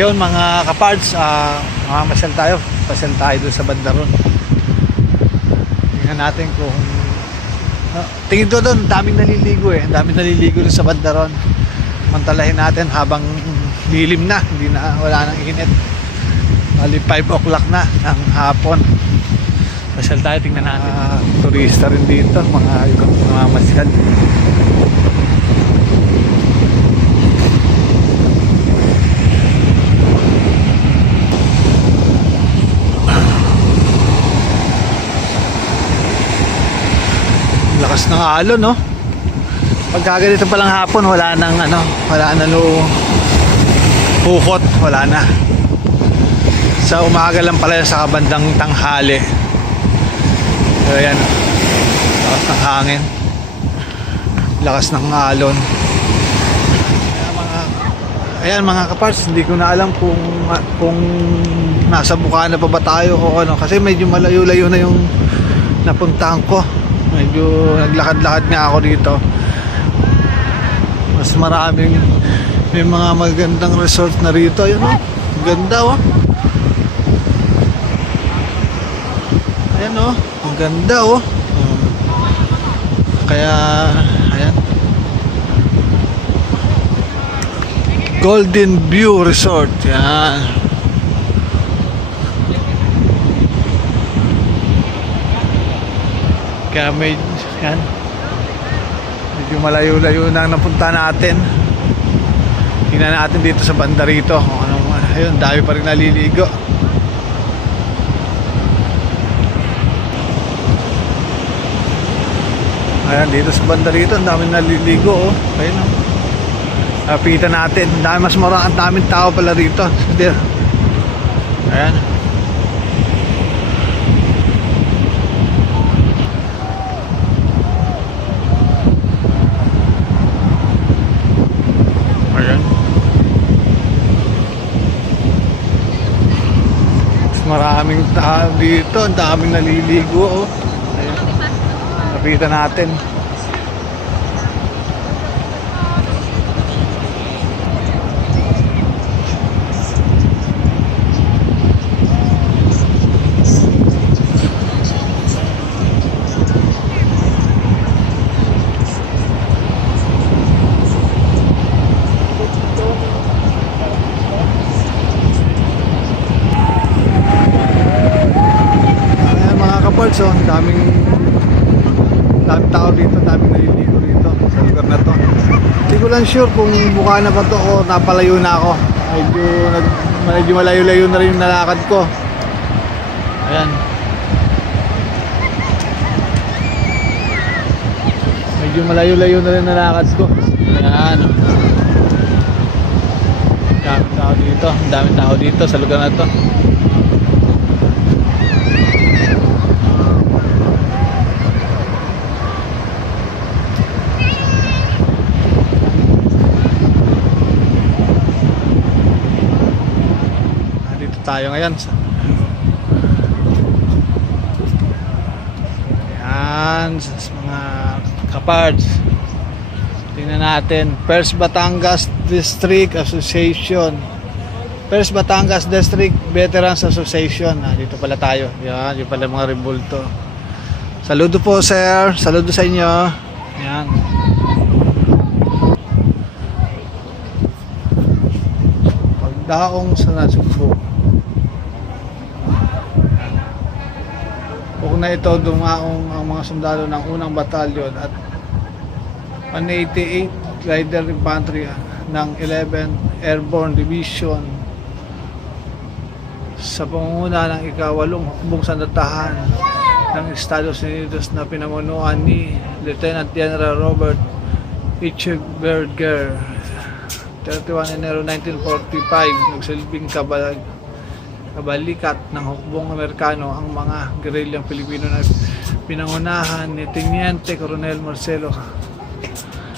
Ayun mga kapards, mamamasyal tayo. Pasyal tayo doon sa banda ron. Tingnan natin kung tingin ko doon, daming naliligo eh. Daming naliligo doon sa banda ron. Mantalahin natin habang lilim na, hindi na, wala nang init. Bali 5 o'clock na ng hapon. Pasyal tayo, tingnan natin. Turista rin dito, mga ibang mamamasyal. Lakas ng alon, no? Pagka ganito palang hapon, wala nang hukot, wala na. Sa umaga lang pala sa kabandang tanghali. So ayan, lakas ng hangin, lakas ng alon. Ayan mga kapars, hindi ko na alam kung nasa Bukana pa ba tayo o ano, kasi medyo malayo-layo na yung napuntahan ko. Medyo naglakad-lakad nga ako dito. Mas maraming, may mga magandang resort na rito. Ayun o, ganda o. Ayan o, ang ganda o. Kaya, ayan, Golden View Resort. Yan. Kaya medyo malayo-layo na ang napunta natin. Tingnan natin dito sa banda rito. Ayun, dami pa rin naliligo. Ayan, dito sa banda rito, ang dami naliligo. Oh. Ayun, oh. Lapitan natin. Ang daming tao pala rito. Ayan. Maraming tao dito, ang daming naliligo. Oh. Ayan. Lapitan natin. So, ang daming tao dito, daming naliligo dito sa lugar na to. Hindi ko lang sure kung Bukana pa to o napalayo na ako. Medyo malayo-layo na rin yung nalakad ko. Ayan. Medyo malayo-layo na rin nalakad ko. Ayan. Daming tao dito sa lugar na to. Tayo ngayon yan sa mga kapards. Tingnan natin, First Batangas District Association, First Batangas District Veterans Association. Dito pala tayo. Yan, yung pala mga rebulto. Saludo po sir, saludo sa inyo. Yan. Pagdaong sa Nasugbo, na ito dumaong ang mga sundalo ng unang batalyon at 188 Rider Infantry ng 11th Airborne Division sa pangunguna ng ika-8 hukbong sandatahan ng Estados Unidos na pinamunuan ni Lieutenant General Robert H. Berger. 31 Enero 1945 nagsilbing kabalikat ng hukbong Amerikano ang mga gerilyang Pilipino na pinangunahan ni Teniente Coronel Marcelo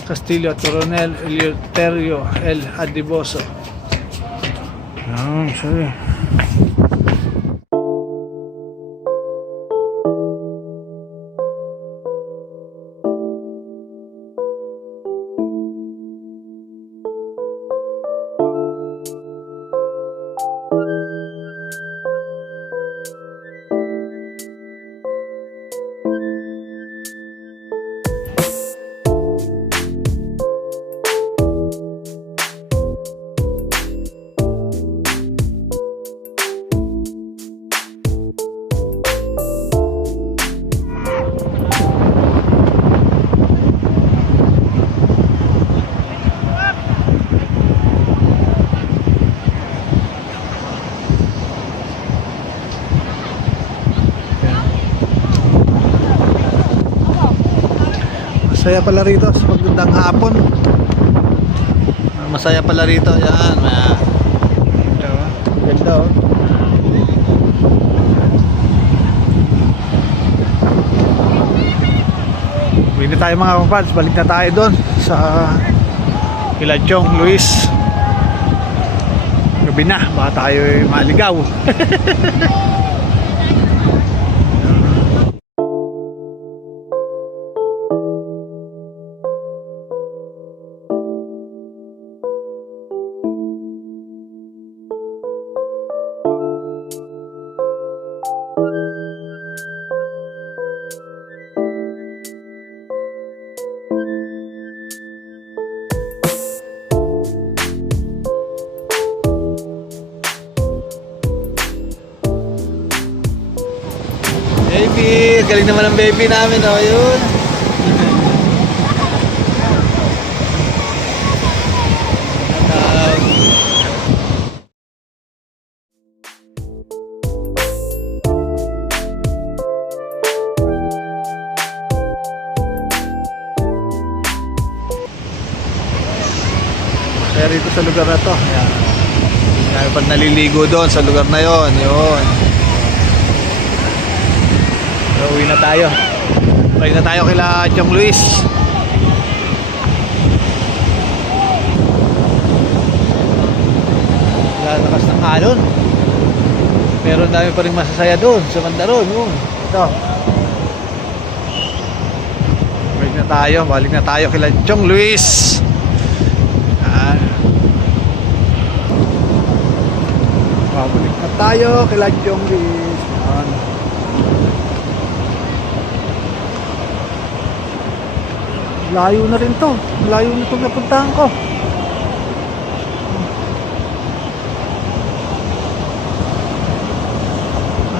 Castillo at Coronel Eleuterio L. Adiboso. Sorry. Masaya pala rito sa pagdandang hapon. Masaya pala rito. Yan. Ganda oh. Uwi na tayo mga kapads. Balik na tayo doon sa kila Chong Luis. Gabi na. Baka tayo maligaw. Baby, galing naman ang baby namin, oh, yun. Kaya rito sa lugar na to, ayan. Kaya pag naliligo doon sa lugar na yon, yun. Uwi na tayo. Uwi na tayo kila Chong Luis. Lalakas ng alon. Pero dami pa rin masasaya doon sa Mandaron. Yun. Ito. Balik na tayo kila Chong Luis. Balik na tayo kila Chong Luis. Yan. Layo na rin to. Layo na itong napuntahan ko.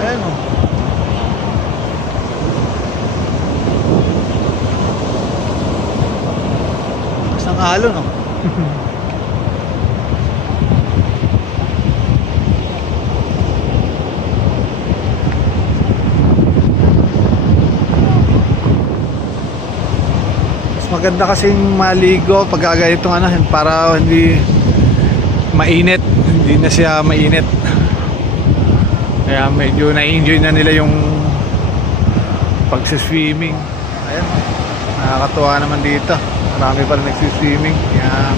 Ayan o. Isang alon o. Maganda kasing maligo pag ganitong ano, para hindi mainit, hindi na siya mainit. Kaya medyo na-enjoy na nila yung pagsi-swimming. Ayan, nakakatuwa naman dito. Marami pa rin nagsi-swimming. Ayan.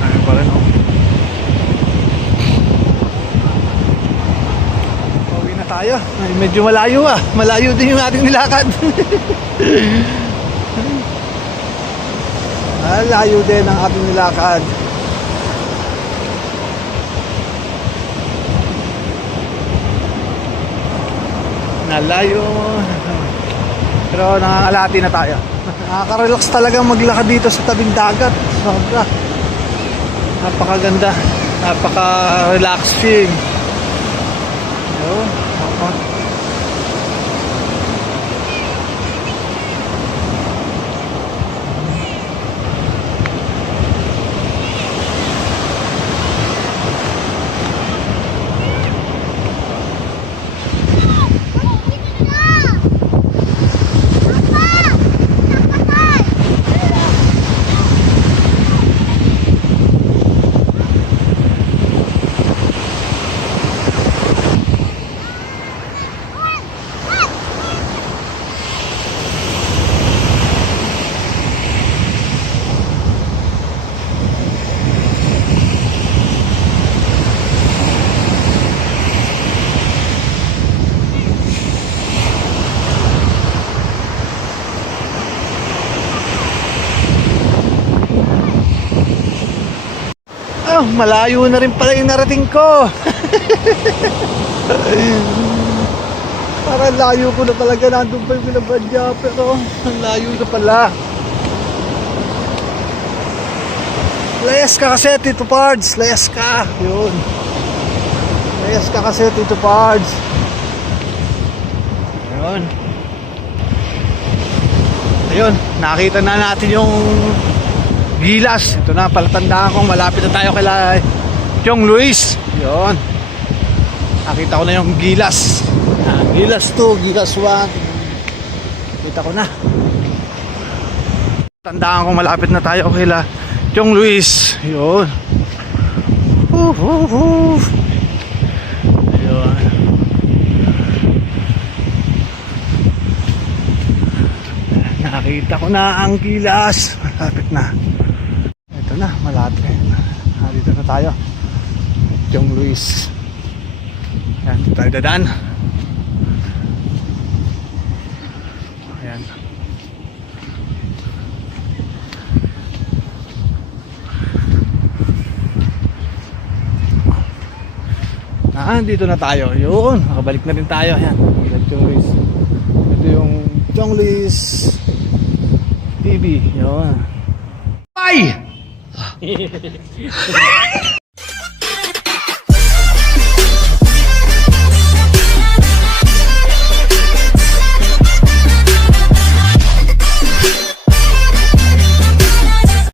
Marami pa rin, oh. Tayo. Ay, medyo malayo ah. Malayo din yung ating nilakad. Layo din ang ating nilakad. Nalayo. Pero nangangalati na tayo. Nakaka-relax talaga maglakad dito sa tabing dagat. Sobra. Napakaganda. Napaka-relaxing. Yun. Malayo na rin pala yung narating ko. Parang layo ko na talaga. Nandun pa yung binabadya. Pero ang layo na pala. Layas ka kasi Tito Pards. Layas ka. Yun. Layas ka kasi Tito Pards. Ayun. Ayun. Nakita na natin yung Gilas. Ito na, palatandaan ko, malapit na tayo kila Chong Luis. Yun. Nakita ko na yung Gilas. Gilas 2, Gilas 1. nakita ko na. Tandaan ko malapit na tayo kila Chong Luis. Yun. Ayun. Nakita ko na ang Gilas. Malapit na. Ito na, malapit. Dito na tayo. Chong Luis. Yan, dito tayo dadaan. Ayan. Dito na tayo. Yun, nakabalik na rin tayo. Ayan, Chong Luis. Ito yung Chong Luis TV. Yun. Ay!